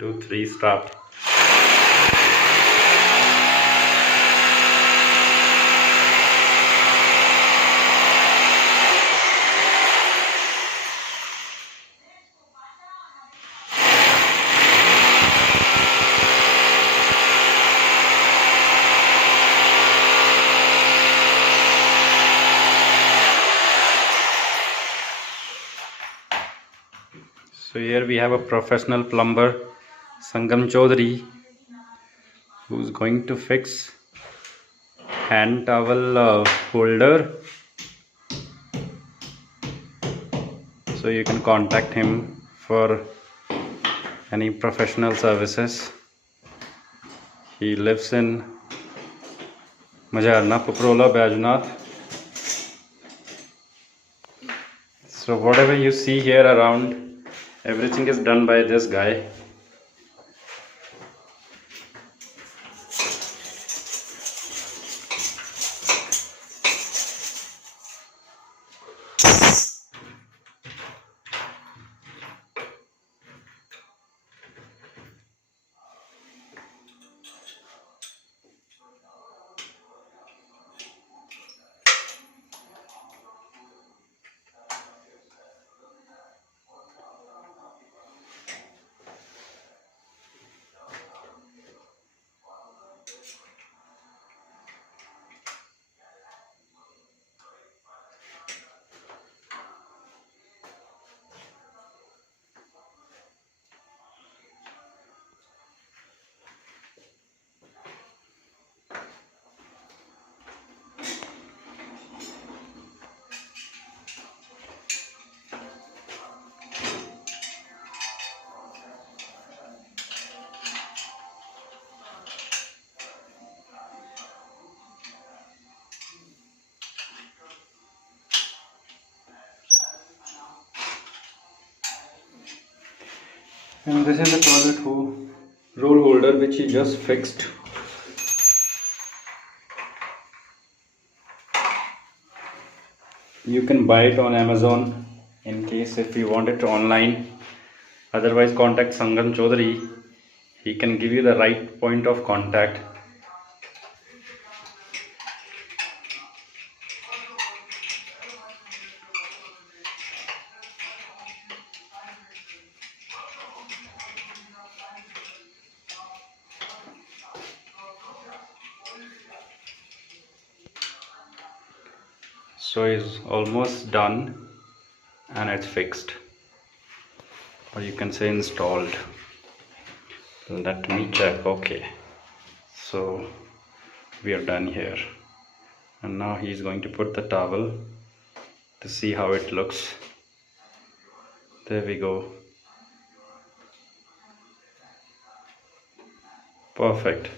2, 3, start. So here we have a professional plumber, Sangam Chaudhary, who's going to fix hand towel holder. So you can contact him for any professional services. He lives in Majarna, Puprola, Bajnath. So whatever you see here around, everything is done by this guy. And this is the toilet roll holder which he just fixed. You can buy it on Amazon in case if you want it online. Otherwise contact Sangam Chaudhary. He can give you the right point of contact. So it's almost done and it's fixed, or you can say installed. Let me check. Okay, so we are done here, and now he's going to put the towel to see how it looks. There we go. Perfect.